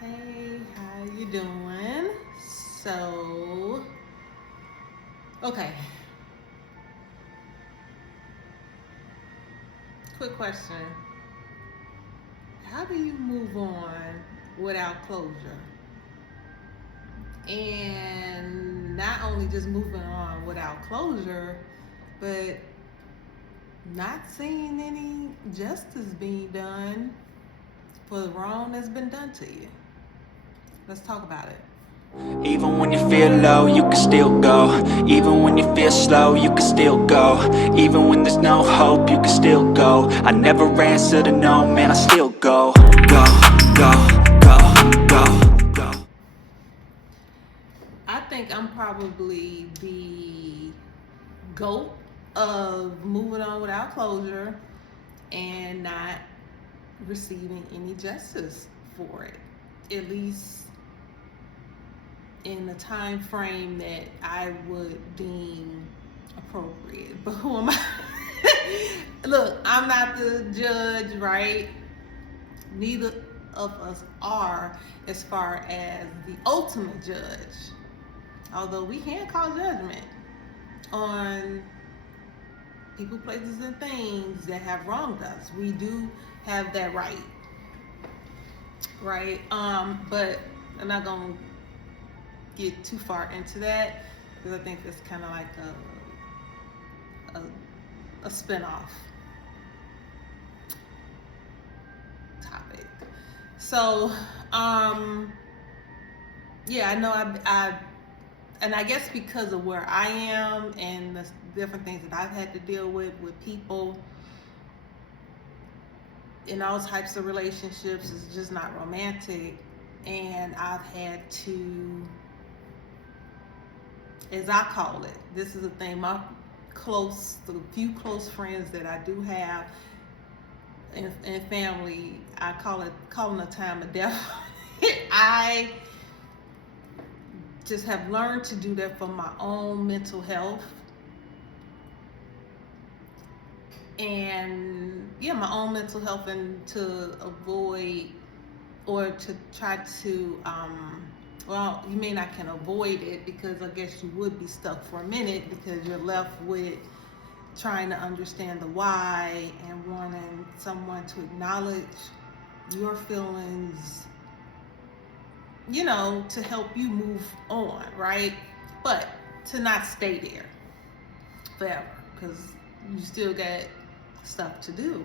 Hey, how you doing? So, okay, quick question. How do you move on without closure? And not only just moving on without closure, but not seeing any justice being done for the wrong that's been done to you. Let's talk about it. Even when you feel low, you can still go. Even when you feel slow, you can still go. Even when there's no hope, you can still go. I never answer to no, man, I still go. Go, go, go, go, go. I think I'm probably the GOAT of moving on without closure and not receiving any justice for it, at least in the time frame that I would deem appropriate. But who am I? Look, I'm not the judge, right? Neither of us are, as far as the ultimate judge. Although we can call judgment on people, places, and things that have wronged us. We do have that right, right? But I'm not gonna get too far into that because I think it's kind of like a spin-off topic. So, yeah, I know and I guess because of where I am and the different things that I've had to deal with people in all types of relationships, is just not romantic, and I've had to, as I call it, this is the thing, the few close friends that I do have and family, I calling a time of death. I just have learned to do that for my own mental health and my own mental health, and to avoid or to try to well, you may not can avoid it, because I guess you would be stuck for a minute because you're left with trying to understand the why and wanting someone to acknowledge your feelings, to help you move on, right? But to not stay there forever, because you still got stuff to do.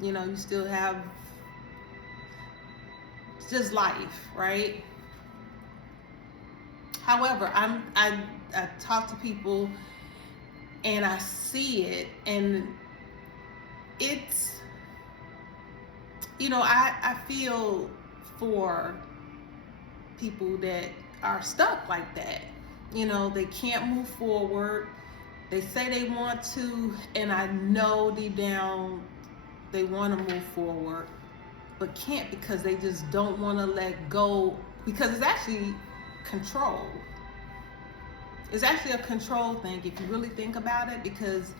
You still have just life, right? However, I talk to people and I see it, and it's, I feel for people that are stuck like that. They can't move forward. They say they want to, and I know deep down they want to move forward, but can't, because they just don't want to let go, because it's actually control. It's actually a control thing if you really think about it, because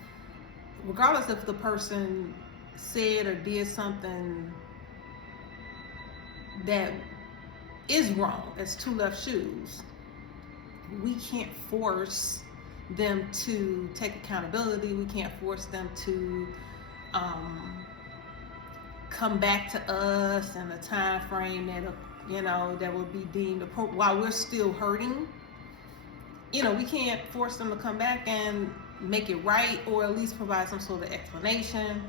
regardless if the person said or did something that is wrong, it's two left shoes, we can't force them to take accountability. We can't force them to come back to us in a time frame that would be deemed appropriate while we're still hurting. We can't force them to come back and make it right, or at least provide some sort of explanation.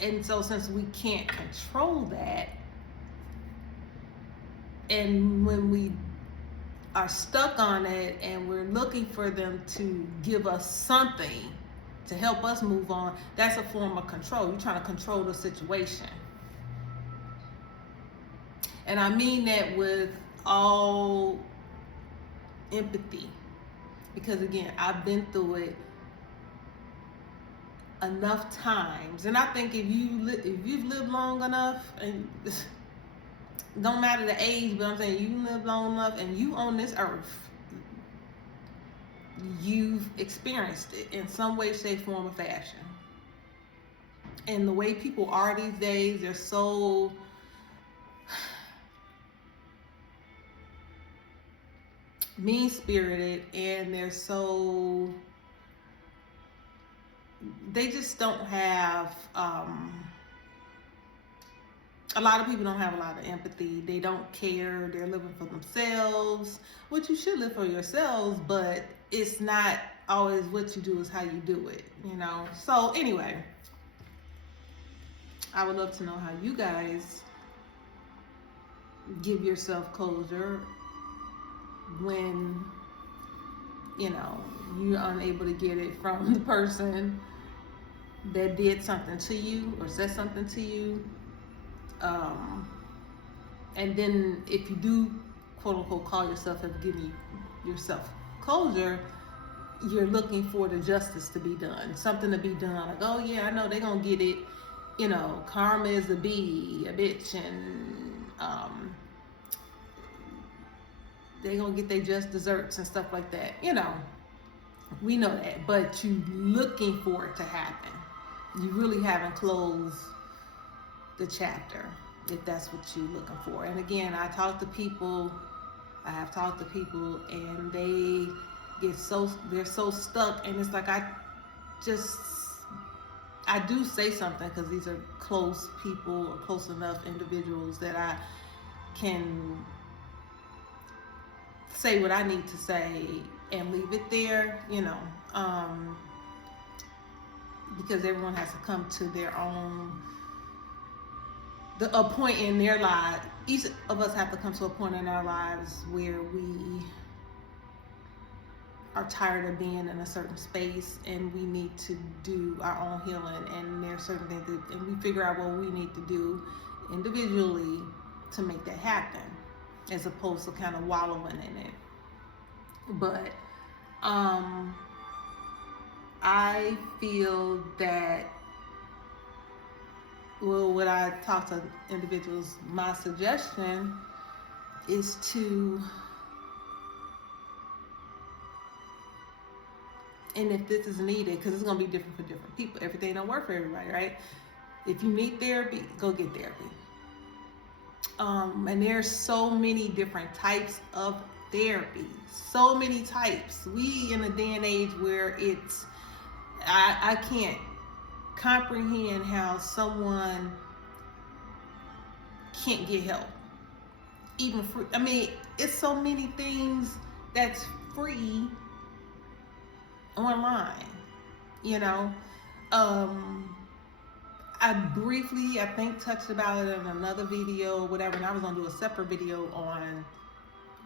And so, since we can't control that, and when we are stuck on it and we're looking for them to give us something to help us move on, that's a form of control. You're trying to control the situation. And I mean that with all empathy, because again, I've been through it enough times, and I think if you've lived long enough, and don't matter the age, but I'm saying you live long enough and you on this earth, you've experienced it in some way, shape, form, or fashion. And the way people are these days, they're so mean-spirited, and they just don't have, a lot of people don't have a lot of empathy. They don't care. They're living for themselves, which you should live for yourselves, but it's not always what you do, is how you do it, you know? So anyway, I would love to know how you guys give yourself closure when, you know, you're unable to get it from the person that did something to you or said something to you. And then if you do, quote unquote, call yourself have given yourself closure, you're looking for the justice to be done, something to be done. Like, oh yeah, I know they're gonna get it. You know, karma is a bitch, and they're gonna get their just desserts and stuff like that. You know, we know that, but you looking for it to happen. You really haven't closed the chapter, if that's what you're looking for. And again, I have talked to people, and they're so stuck, and it's like I do say something because these are close people or close enough individuals that I can say what I need to say and leave it there, you know, because everyone has to come to their own, a point in their lives. Each of us have to come to a point in our lives where we are tired of being in a certain space, and we need to do our own healing, and there are certain things and we figure out what we need to do individually to make that happen, as opposed to kind of wallowing in it. But I feel that, well, when I talk to individuals, my suggestion is to, and if this is needed, because it's going to be different for different people. Everything don't work for everybody, right? If you need therapy, go get therapy. And there's so many different types of therapy. So many types. We in a day and age where I can't comprehend how someone can't get help. Even free. I mean, it's so many things that's free online, you know. I briefly, I think, touched about it in another video or whatever, and I was gonna do a separate video on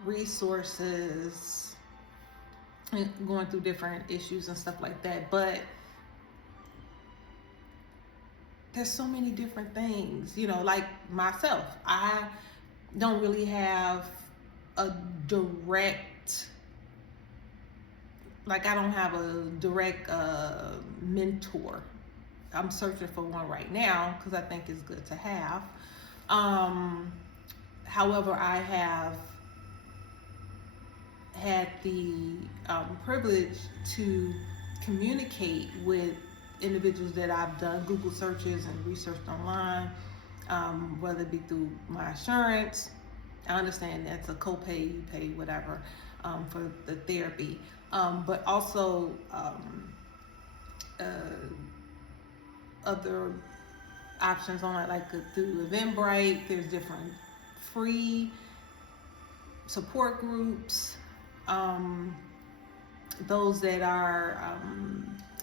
resources and going through different issues and stuff like that. But there's so many different things, you know, like myself, I don't really have a direct, like I don't have a direct mentor. I'm searching for one right now because I think it's good to have. However, I have had the privilege to communicate with individuals that I've done Google searches and researched online, whether it be through my insurance. I understand that's a copay, you pay whatever for the therapy, but also other options online, like through Eventbrite. There's different free support groups, those that are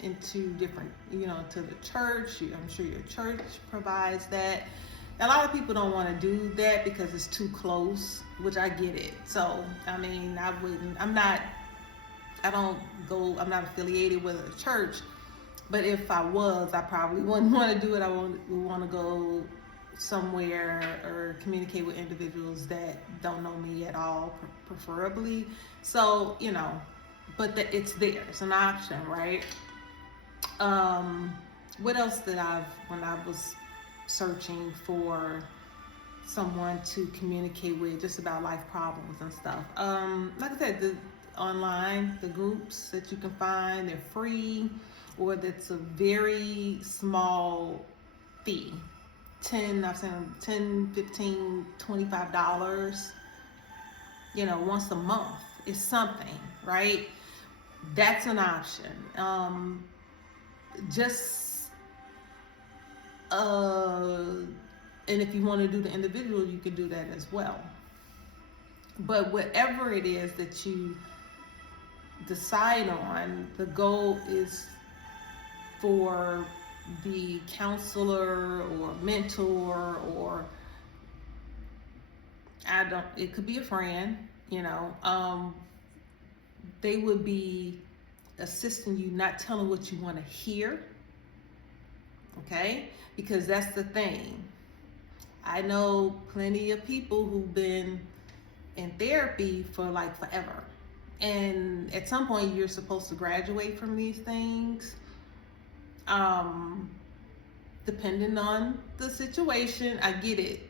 into different, you know, to the church. I'm sure your church provides that. A lot of people don't want to do that because it's too close, which I get it. So, I mean, I'm not affiliated with a church, but if I was, I probably wouldn't want to do it. I would want to go somewhere or communicate with individuals that don't know me at all, preferably. So, you know, but it's there. It's an option, right? What else did when I was searching for someone to communicate with just about life problems and stuff? Like I said, online, the groups that you can find, they're free, or that's a very small fee. I've seen $10, $15, $25, once a month is something, right? That's an option. And if you want to do the individual, you can do that as well. But whatever it is that you decide on, the goal is for the counselor or mentor, or it could be a friend, they would be assisting you, not telling what you want to hear. Okay? Because that's the thing. I know plenty of people who've been in therapy for like forever. And at some point you're supposed to graduate from these things. Depending on the situation, I get it,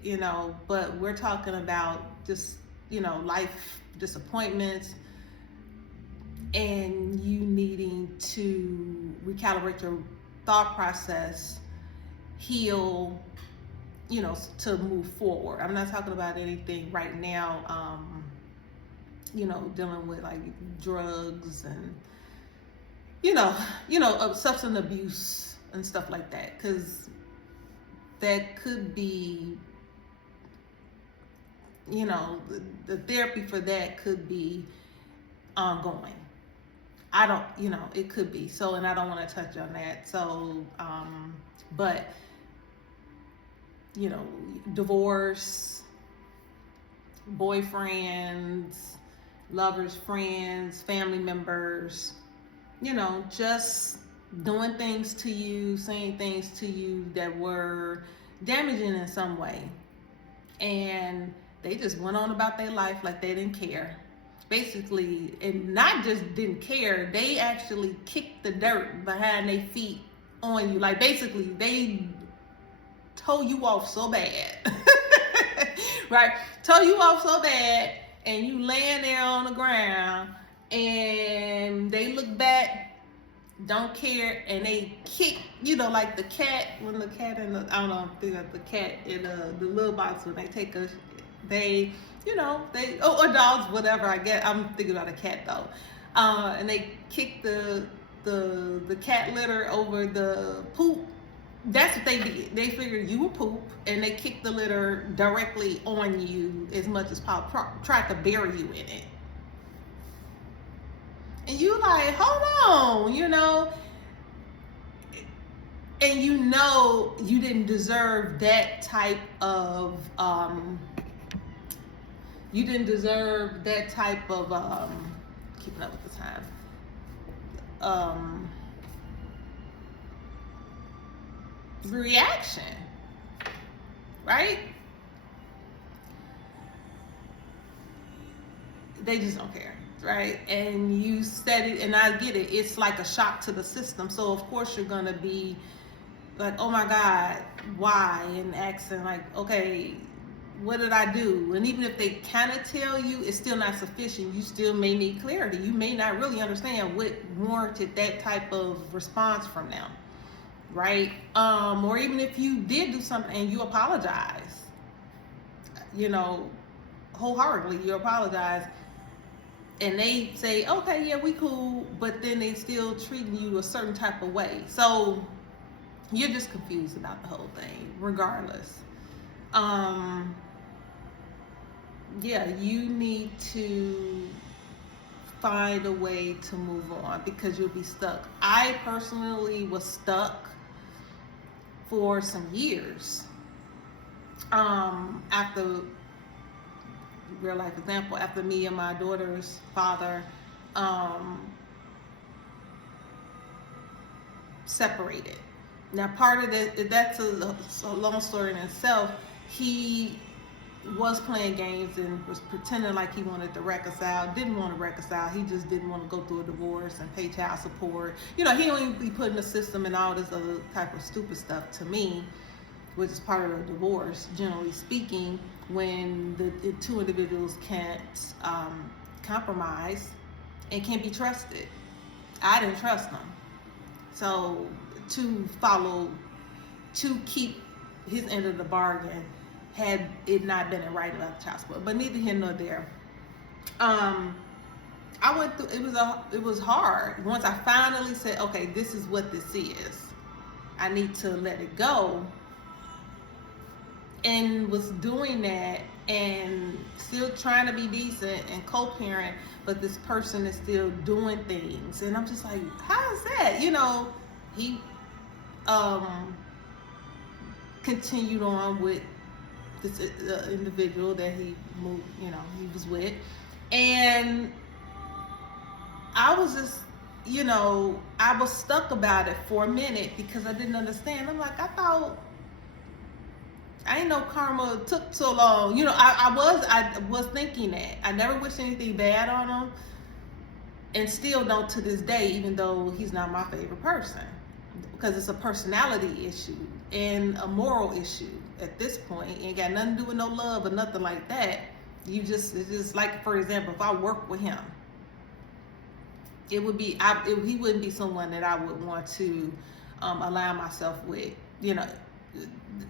but we're talking about just, life disappointments and you needing to recalibrate your thought process, heal, to move forward. I'm not talking about anything right now, dealing with like drugs and, substance abuse and stuff like that, because that could be, the therapy for that could be ongoing. It could be. So, and I don't want to touch on that. So, but, divorce, boyfriends, lovers, friends, family members, just doing things to you, saying things to you that were damaging in some way. And they just went on about their life like they didn't care. Basically, and not just didn't care, they actually kicked the dirt behind their feet on you. Like basically, they told you off so bad. Right? Told you off so bad, and you laying there on the ground, and they look back, don't care, and they kick, like the cat, when the cat in the, I don't know, I'm thinking of the cat in the little box, when they take or dogs, whatever, I guess, I'm thinking about a cat though. And they kick the cat litter over the poop. That's what they did. They figured you were poop, and they kicked the litter directly on you as much as possible, tried to bury you in it. And you like, hold on, and you didn't deserve that type of, keeping up with the time, reaction, right? They just don't care, right? And you said it, and I get it. It's like a shock to the system. So of course you're gonna be like, oh my God, why? And asking like, okay, what did I do? And even if they kind of tell you, it's still not sufficient. You still may need clarity. You may not really understand what warranted that type of response from them, right? Or even if you did do something and you apologize, wholeheartedly, you apologize, and they say, okay, yeah, we cool, but then they still treating you a certain type of way. So you're just confused about the whole thing, regardless. You need to find a way to move on, because you'll be stuck. I personally was stuck for some years. After, real life example, after me and my daughter's father separated. Now, part of that's a long story in itself. He was playing games and was pretending like he wanted to reconcile, didn't want to reconcile. He just didn't want to go through a divorce and pay child support. He don't even be putting the system and all this other type of stupid stuff to me, which is part of a divorce, generally speaking, when the two individuals can't compromise and can't be trusted. I didn't trust them. So to follow to keep his end of the bargain had it not been in writing about the child support. But neither here nor there. I went through, it was hard. Once I finally said, okay, this is what this is. I need to let it go. And was doing that and still trying to be decent and co-parent, but this person is still doing things. And I'm just like, how is that? You know, he continued on with this individual that he moved, you know, he was with. And I was just, you know, I was stuck about it for a minute because I didn't understand. I'm like, I ain't know karma took so long. You know, I was thinking that. I never wished anything bad on him, and still don't to this day, even though he's not my favorite person. Because it's a personality issue and a moral issue at this point. It ain't got nothing to do with no love or nothing like that. It's just like, for example, if I work with him, he wouldn't be someone that I would want to align myself with, you know,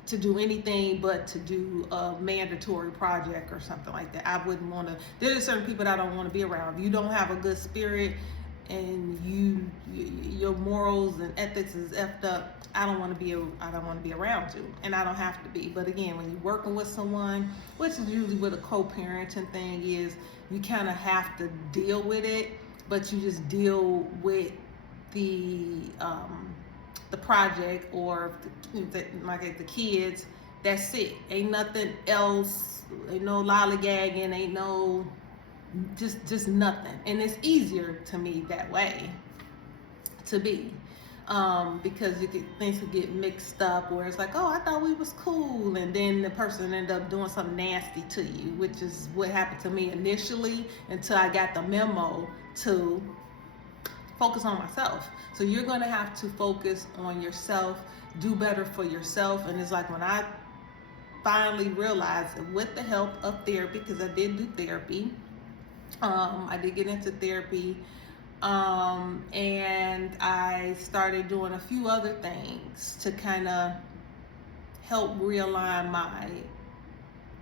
to do anything but to do a mandatory project or something like that. I wouldn't want to. There's certain people that I don't want to be around. If you don't have a good spirit and your morals and ethics is effed up, I don't want to be around you, and I don't have to be. But again, when you're working with someone, which is usually what a co-parenting thing is, you kind of have to deal with it, but you just deal with the project or like the kids. That's it. Ain't nothing else. Ain't no lollygagging. Ain't no just nothing. And it's easier to me that way to be, because things could get mixed up where it's like, oh, I thought we was cool, and then the person ended up doing something nasty to you, which is what happened to me initially until I got the memo to focus on myself. So you're going to have to focus on yourself, do better for yourself. And it's like when I finally realized that with the help of therapy, because I did do therapy, I did get into therapy, and I started doing a few other things to kind of help realign my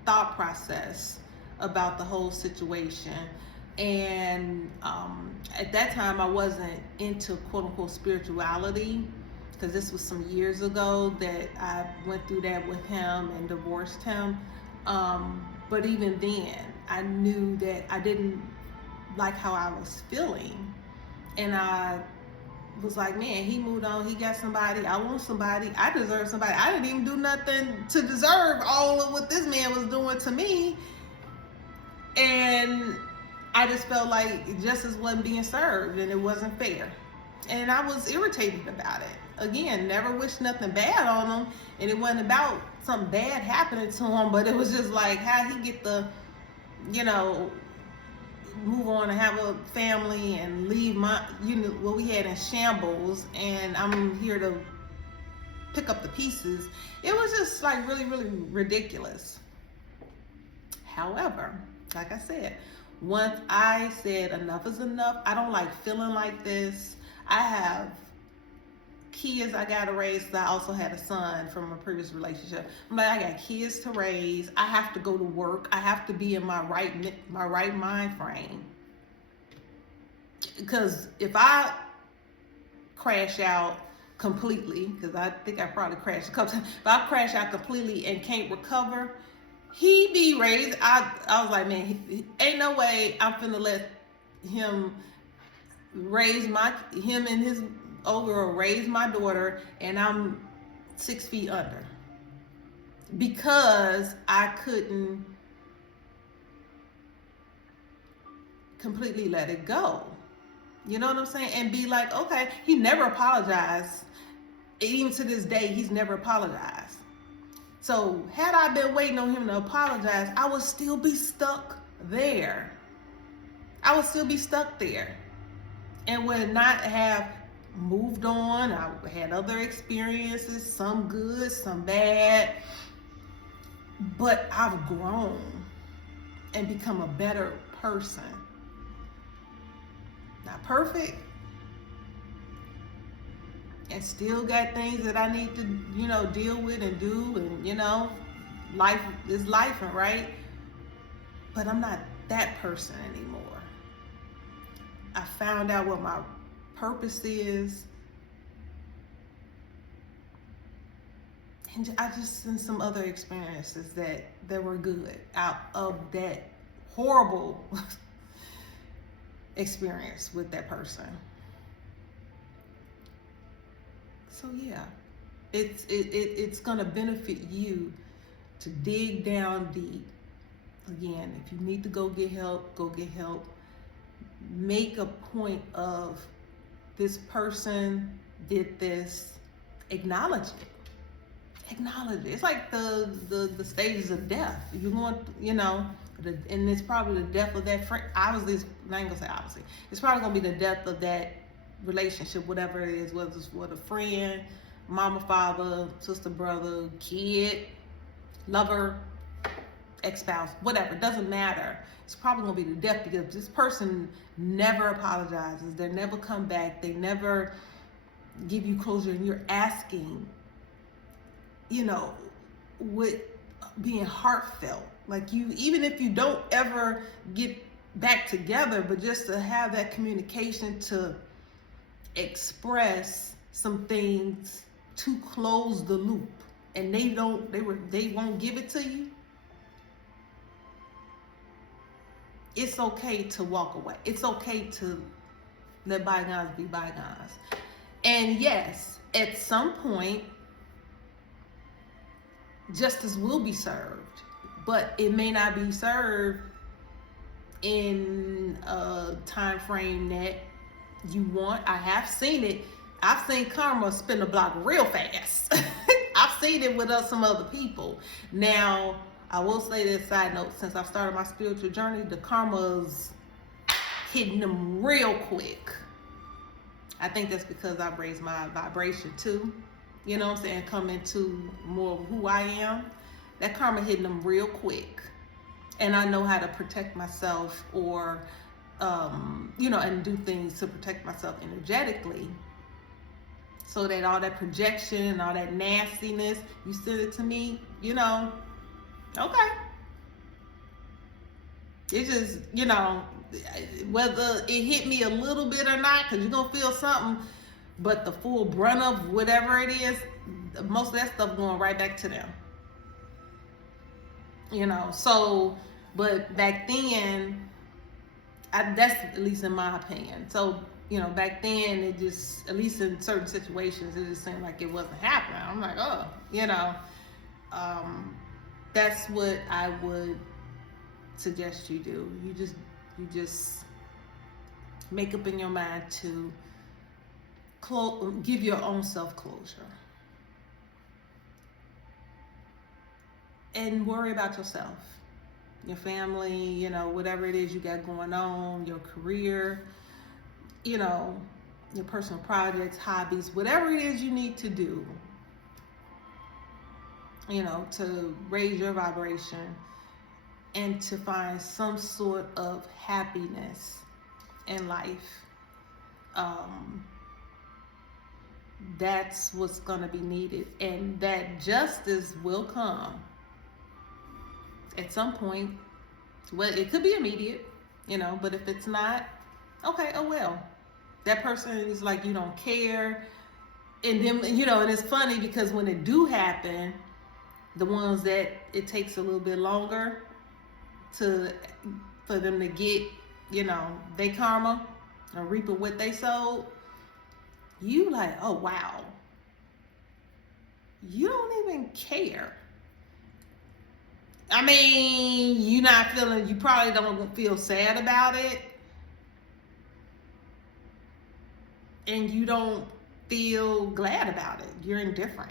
thought process about the whole situation. And at that time I wasn't into quote unquote spirituality, because this was some years ago that I went through that with him and divorced him. But even then I knew that I didn't like how I was feeling, and I was like, man, he moved on, he got somebody, I want somebody, I deserve somebody. I didn't even do nothing to deserve all of what this man was doing to me. And I just felt like justice wasn't being served and it wasn't fair. And I was irritated about it. Again, never wished nothing bad on him, and it wasn't about something bad happening to him, but it was just like, how he get the, you know, move on and have a family and leave my, you know, what we had in shambles, and I'm here to pick up the pieces. It was just like really, really ridiculous. However, like I said, once I said enough is enough, I don't like feeling like this. I have kids I gotta raise, because I also had a son from a previous relationship. I'm like, I got kids to raise. I have to go to work. I have to be in my right mind frame. Because if I crash out completely, because I think I probably crashed a couple times, if I crash out completely and can't recover, he be raised. I was like, man, ain't no way I'm finna let him raise him and his old girl raise my daughter, and I'm 6 feet under, because I couldn't completely let it go. You know what I'm saying? And be like, okay, he never apologized. Even to this day, he's never apologized. So had I been waiting on him to apologize, I would still be stuck there. I would still be stuck there and would not have moved on. I had other experiences, some good, some bad, but I've grown and become a better person. Not perfect, and still got things that I need to, deal with and do, and life is life, right? But I'm not that person anymore. I found out what my purpose is, and I just in some other experiences that were good out of that horrible experience with that person. So yeah, it's gonna benefit you to dig down deep. Again, if you need to go get help, go get help. Make a point of, this person did this. Acknowledge it. Acknowledge it. It's like the stages of death. You want, and it's probably the death of that friend. I ain't gonna say obviously. It's probably gonna be the death of that relationship, whatever it is, whether it's with a friend, mama, father, sister, brother, kid, lover, ex-spouse, whatever. It doesn't matter. It's probably gonna be the death, because this person never apologizes. They never come back. They never give you closure, and you're asking, with being heartfelt. Like, even if you don't ever get back together, but just to have that communication, to express some things, to close the loop, and they won't give it to you. It's okay to walk away. It's okay to let bygones be bygones. And yes, at some point, justice will be served, but it may not be served in a time frame that you want. I have seen it. I've seen karma spin the block real fast. I've seen it with some other people. Now, I will say this side note, since I started my spiritual journey, the karma's hitting them real quick. I think that's because I've raised my vibration too. You know what I'm saying? Come into more of who I am. That karma hitting them real quick. And I know how to protect myself, or, and do things to protect myself energetically, so that all that projection and all that nastiness, you send it to me, okay. It's just, whether it hit me a little bit or not, because you're going to feel something, but the full brunt of whatever it is, most of that stuff going right back to them. So, but back then, that's at least in my opinion. So, back then, it just, at least in certain situations, it just seemed like it wasn't happening. I'm like, that's what I would suggest you do. You just make up in your mind to give your own self closure, and worry about yourself, your family, whatever it is you got going on, your career, your personal projects, hobbies, whatever it is you need to do, to raise your vibration and to find some sort of happiness in life. That's what's going to be needed, and that justice will come at some point. Well, it could be immediate, but if it's not, okay, oh well. That person is like, you don't care. And then, and it's funny because when it do happen, the ones that it takes a little bit longer for them to get, they karma or reaping what they sowed, you like, oh wow, you don't even care. I mean, you probably don't feel sad about it, and you don't feel glad about it. You're indifferent.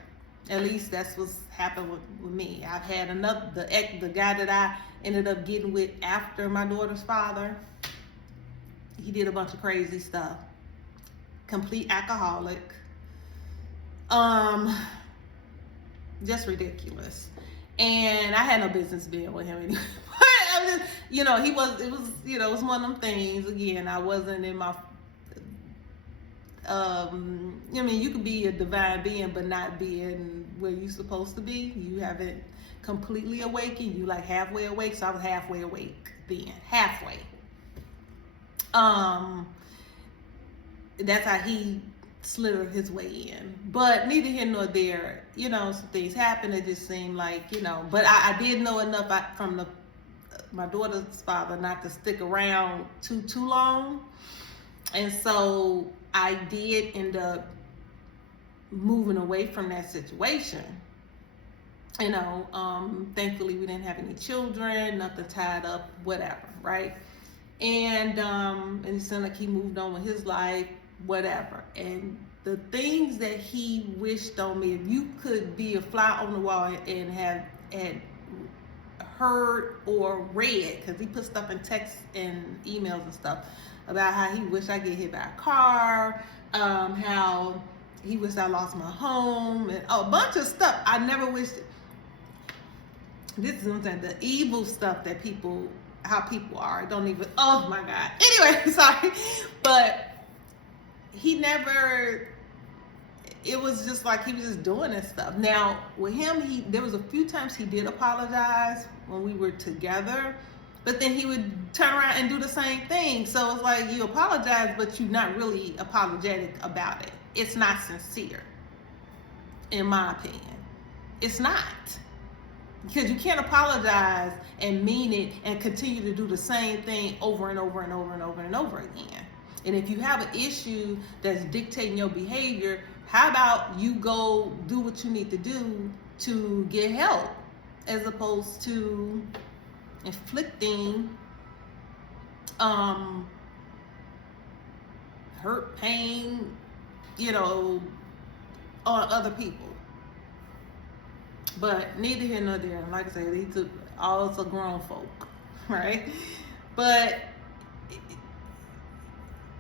At least that's what's happened with me. I've had the guy that I ended up getting with after my daughter's father. He did a bunch of crazy stuff. Complete alcoholic. Just ridiculous. And I had no business being with him anymore. It was one of them things. Again, I wasn't in my I mean, you could be a divine being, but not being where you're supposed to be. You haven't completely awakened. You like halfway awake. So I was halfway awake then, halfway. That's how he slithered his way in. But neither here nor there, you know, some things happened. It just seemed like, you know, but I did know enough from my daughter's father not to stick around too long. And so I did end up moving away from that situation. You know, thankfully we didn't have any children, nothing tied up, whatever, right? And it seemed like he moved on with his life, whatever. And the things that he wished on me, if you could be a fly on the wall and had heard or read, because he put stuff in text and emails and stuff about how he wished I get hit by a car, how he wished I lost my home, and a bunch of stuff. I never wished. This is what I'm saying, the evil stuff that people, how people are. Don't even, oh my God. Anyway, sorry. But he never, it was just like he was just doing this stuff. Now, with him, there was a few times he did apologize when we were together, but then he would turn around and do the same thing. So it's like, you apologize, but you're not really apologetic about it. It's not sincere, in my opinion. It's not. Because you can't apologize and mean it and continue to do the same thing over and over and over and over and over again. And if you have an issue that's dictating your behavior, how about you go do what you need to do to get help, as opposed to inflicting hurt, pain, you know, on other people. But neither here nor there. Like I said, he took all the grown folk, right? But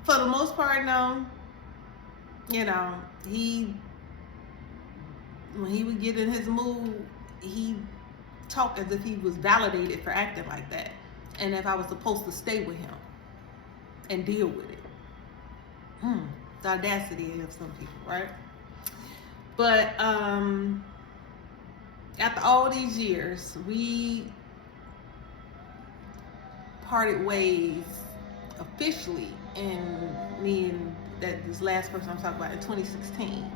for the most part, no. You know, when he would get in his mood, he talked as if he was validated for acting like that, and if I was supposed to stay with him and deal with it. The audacity of some people, right? But after all these years, we parted ways officially, and me and this last person I'm talking about in 2016.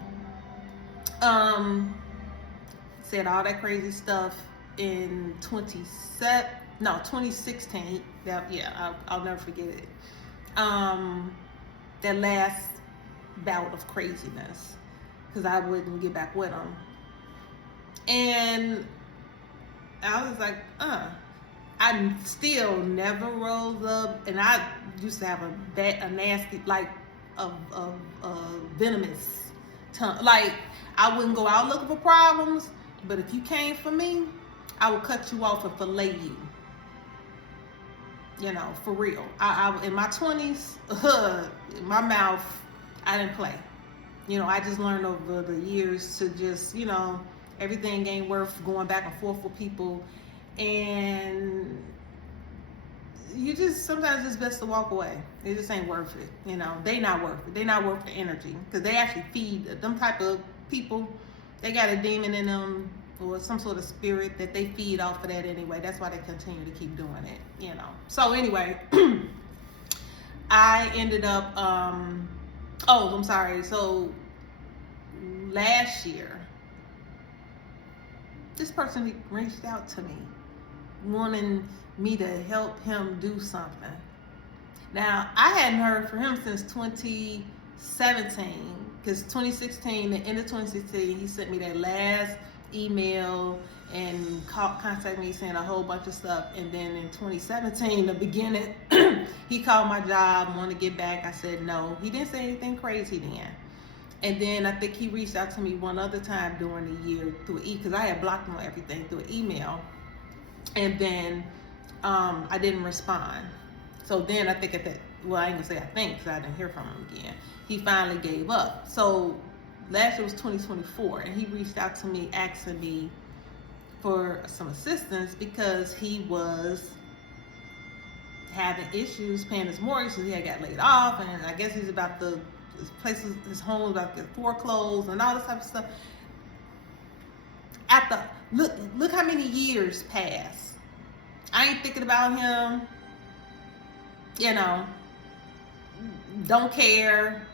Said all that crazy stuff in 2016. I'll never forget it. That last bout of craziness, because I wouldn't get back with him. And I was like, I still never rose up, and I used to have a nasty, like a venomous tongue. Like, I wouldn't go out looking for problems, but if you came for me, I would cut you off and fillet you. You know, for real. I in my 20s, my mouth, I didn't play. You know, I just learned over the years to just, you know, everything ain't worth going back and forth with people, and you just, sometimes it's best to walk away. It just ain't worth it. You know, they not worth it. They not worth the energy, because they actually feed them type of people. They got a demon in them, or some sort of spirit that they feed off of that anyway. That's why they continue to keep doing it, you know. So anyway, I ended up, I'm sorry. So last year, this person reached out to me, wanting me to help him do something. Now, I hadn't heard from him since 2017, because 2016, the end of 2016, he sent me that last email and contacted me saying a whole bunch of stuff. And then in 2017, the beginning, he called my job, wanted to get back. I said no. He didn't say anything crazy then. And then I think he reached out to me one other time during the year through because I had blocked him on everything through an email. And then I didn't respond. So then I think I ain't gonna say I think, because I didn't hear from him again. He finally gave up. So last year was 2024, and he reached out to me asking me for some assistance because he was having issues paying his mortgage, so he had got laid off, and I guess he's about to his home was about to get foreclosed and all this type of stuff. Look how many years passed. I ain't thinking about him, don't care.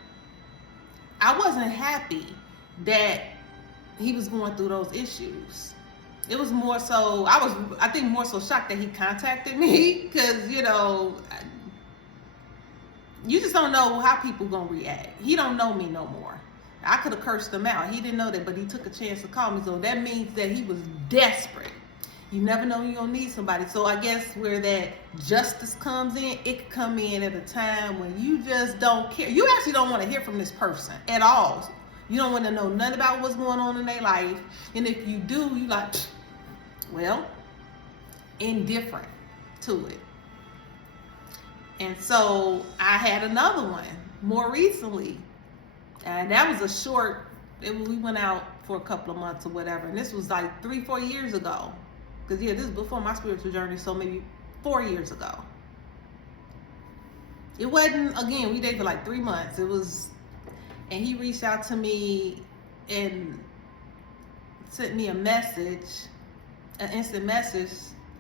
I wasn't happy that he was going through those issues. It was more so, I think more so shocked that he contacted me, because, you just don't know how people gonna react. He don't know me no more. I could have cursed him out. He didn't know that, but he took a chance to call me. So that means that he was desperate. You never know you're gonna need somebody. So I guess where that justice comes in, it could come in at a time when you just don't care. You actually don't want to hear from this person at all. You don't want to know nothing about what's going on in their life. And if you do, you like, well, indifferent to it. And so I had another one more recently. And that was we went out for a couple of months or whatever. And this was like 3-4 years ago. Because, this is before my spiritual journey, so maybe 4 years ago. It wasn't, again, we dated for like 3 months. And he reached out to me and sent me a message, an instant message,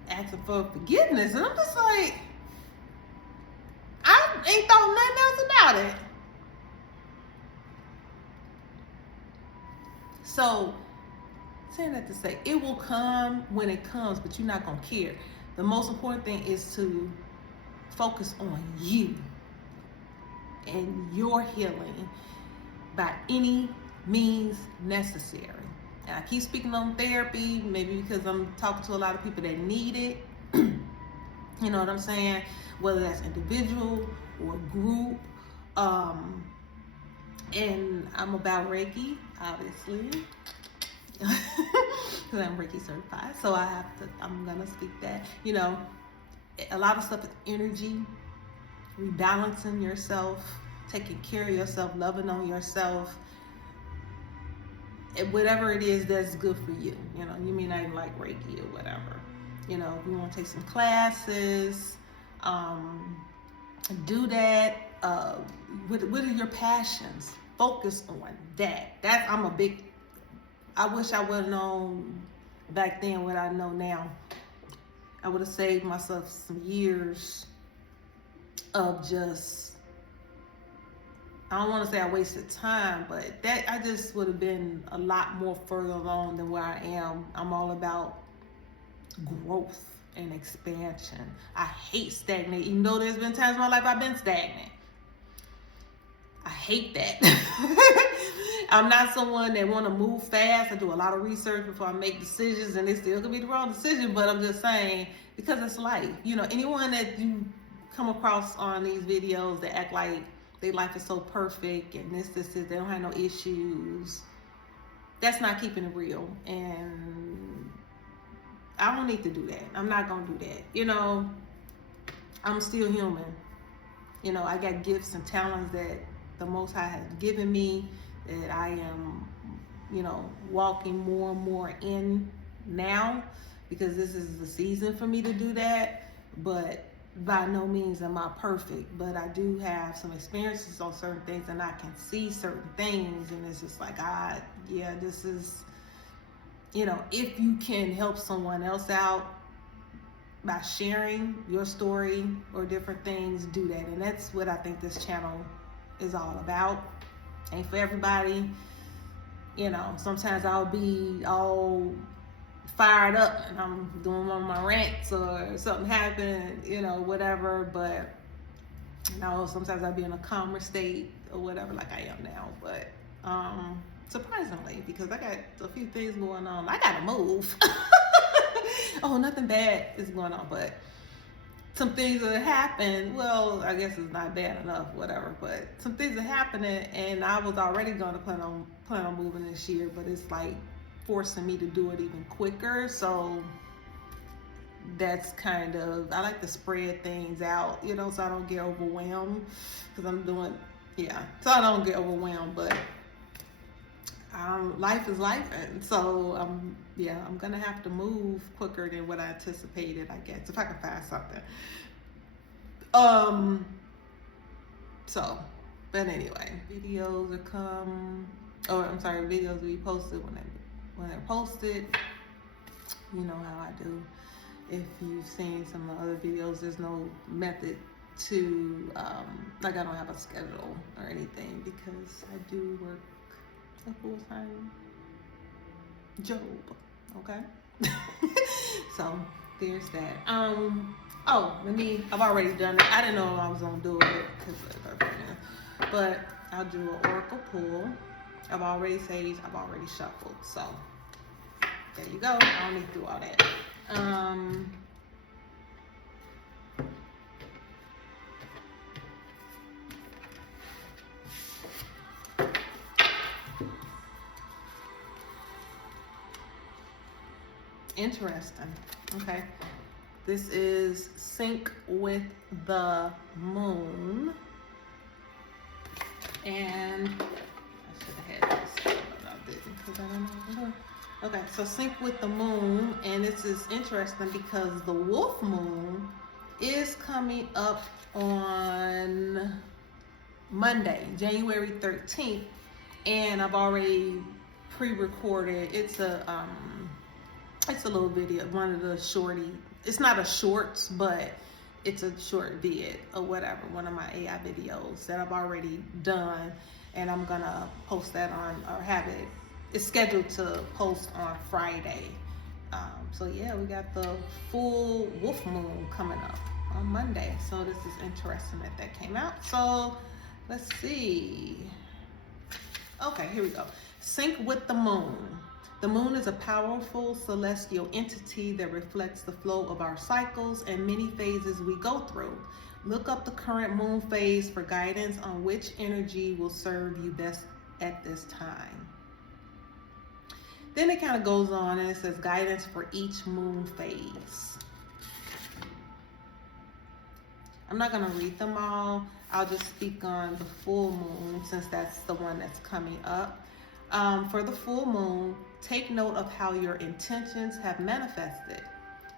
asking for forgiveness. And I'm just like, I ain't thought nothing else about it. So, saying that to say, it will come when it comes, but you're not going to care. The most important thing is to focus on you and your healing by any means necessary. And I keep speaking on therapy, maybe because I'm talking to a lot of people that need it. You know what I'm saying? Whether that's individual or group. And I'm about Reiki, obviously. Because I'm Reiki certified, so I'm gonna speak that. A lot of stuff is energy, rebalancing yourself, taking care of yourself, loving on yourself, and whatever it is that's good for you. You may not even like Reiki or whatever. If you want to take some classes, do that. What are your passions? Focus on that. I wish I would have known back then what I know now. I would have saved myself some years of just, I don't want to say I wasted time, but that I just would have been a lot more further along than where I am. I'm all about growth and expansion. I hate stagnate, even though there's been times in my life I've been stagnant. I hate that. I'm not someone that want to move fast. I do a lot of research before I make decisions, and it still could be the wrong decision, but I'm just saying, because it's life. Anyone that you come across on these videos that act like their life is so perfect and this, they don't have no issues, that's not keeping it real. And I don't need to do that. I'm not going to do that. I'm still human. I got gifts and talents that the Most High has given me, that I am, walking more and more in now, because this is the season for me to do that. But by no means am I perfect, but I do have some experiences on certain things, and I can see certain things, and it's just like, this is, if you can help someone else out by sharing your story or different things, do that. And that's what I think this channel is all about. Ain't for everybody. Sometimes I'll be all fired up and I'm doing one of my rants or something happened, whatever, but sometimes I'll be in a calmer state or whatever, like I am now. But surprisingly, because I got a few things going on, I gotta move. Oh, nothing bad is going on, but some things that happened, well, I guess it's not bad enough, whatever, but some things are happening, and I was already going to plan on moving this year, but it's like forcing me to do it even quicker. So that's kind of, I like to spread things out, so I don't get overwhelmed, because I'm doing, so I don't get overwhelmed. But life is life, and so I'm gonna have to move quicker than what I anticipated, I guess, if I can find something. So But anyway, videos videos will be posted when they're posted. You know how I do. If you've seen some of the other videos, there's no method to I don't have a schedule or anything because I do work a full-time job. Okay. So there's that. I've already done it. I didn't know I was gonna do it but I'll do an oracle pull. I've already saged, I've already shuffled. So there you go. I don't need to do all that. Interesting. Okay. This is sync with the moon. And I should have had this, but I didn't because I don't know what I'm doing. Okay, so sync with the moon, and this is interesting because the wolf moon is coming up on Monday, January 13th, and I've already pre-recorded. It's a little video, one of the shorty. It's not a shorts, but it's a short vid or whatever, one of my AI videos that I've already done, and I'm gonna post that on, or have it. It's scheduled to post on Friday. So yeah, we got the full wolf moon coming up on Monday. So this is interesting that came out. So let's see. Okay, here we go. Sync with the moon. The moon is a powerful celestial entity that reflects the flow of our cycles and many phases we go through. Look up the current moon phase for guidance on which energy will serve you best at this time. Then it kind of goes on and it says guidance for each moon phase. I'm not going to read them all. I'll just speak on the full moon since that's the one that's coming up. For the full moon, take note of how your intentions have manifested.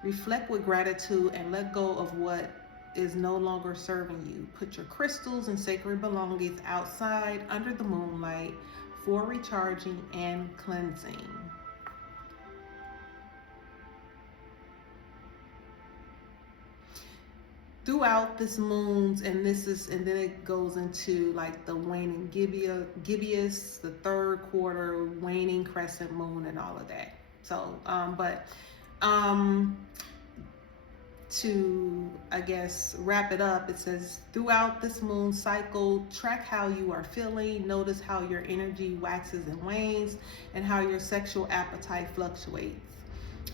Reflect with gratitude and let go of what is no longer serving you. Put your crystals and sacred belongings outside under the moonlight for recharging and cleansing. Throughout this moon's, and then it goes into like the waning gibbous, the third quarter, waning crescent moon, and all of that. So, to, I guess, wrap it up, it says, throughout this moon cycle, track how you are feeling, notice how your energy waxes and wanes, and how your sexual appetite fluctuates.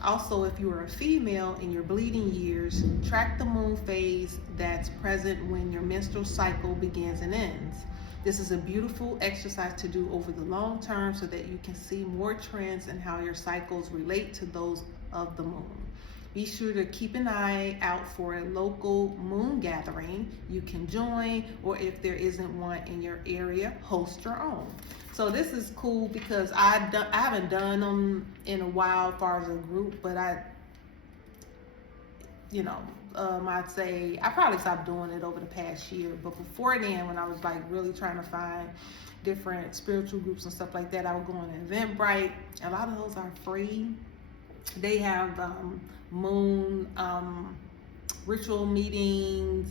Also, if you are a female in your bleeding years, track the moon phase that's present when your menstrual cycle begins and ends. This is a beautiful exercise to do over the long term so that you can see more trends in how your cycles relate to those of the moon. Be sure to keep an eye out for a local moon gathering you can join, or if there isn't one in your area, host your own. So this is cool because I haven't done them in a while as far as a group, but I'd say I probably stopped doing it over the past year. But before then, when I was like really trying to find different spiritual groups and stuff like that, I would go on Eventbrite. A lot of those are free. They have moon ritual meetings,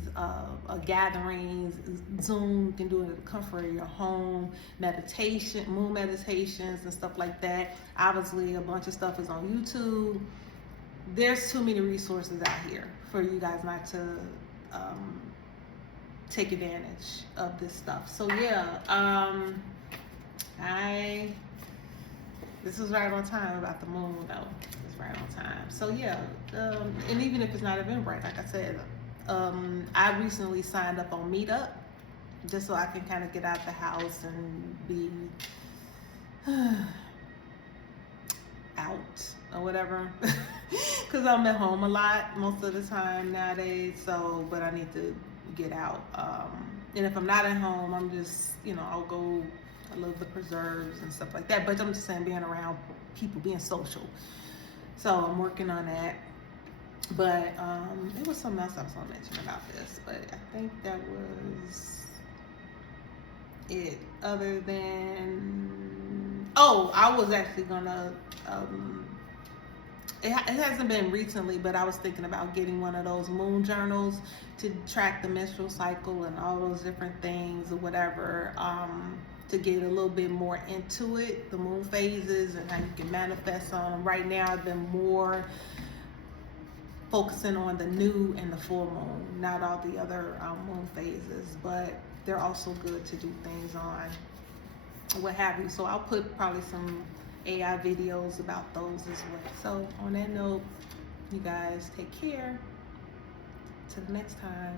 gatherings, Zoom. You can do it in the comfort of your home, meditation, moon meditations and stuff like that. Obviously, a bunch of stuff is on YouTube. There's too many resources out here for you guys not to take advantage of this stuff. So yeah, this is right on time about the moon though. It's right on time. So yeah, and even if it's not Eventbrite, like I said, I recently signed up on Meetup just so I can kind of get out the house and be out or whatever, because I'm at home a lot most of the time nowadays. So, but I need to get out. And if I'm not at home, I'm just, I'll go. I love the preserves and stuff like that. But I'm just saying, being around people, being social. So I'm working on that. But it was something else I was going to mention about this. But I think that was it. Other than, oh, I was actually gonna. It hasn't been recently, but I was thinking about getting one of those moon journals to track the menstrual cycle and all those different things or whatever. To get a little bit more into it, the moon phases and how you can manifest on them. Right now, I've been more focusing on the new and the full moon, not all the other moon phases, but they're also good to do things on, what have you. So I'll put probably some AI videos about those as well. So on that note, you guys take care. Till the next time.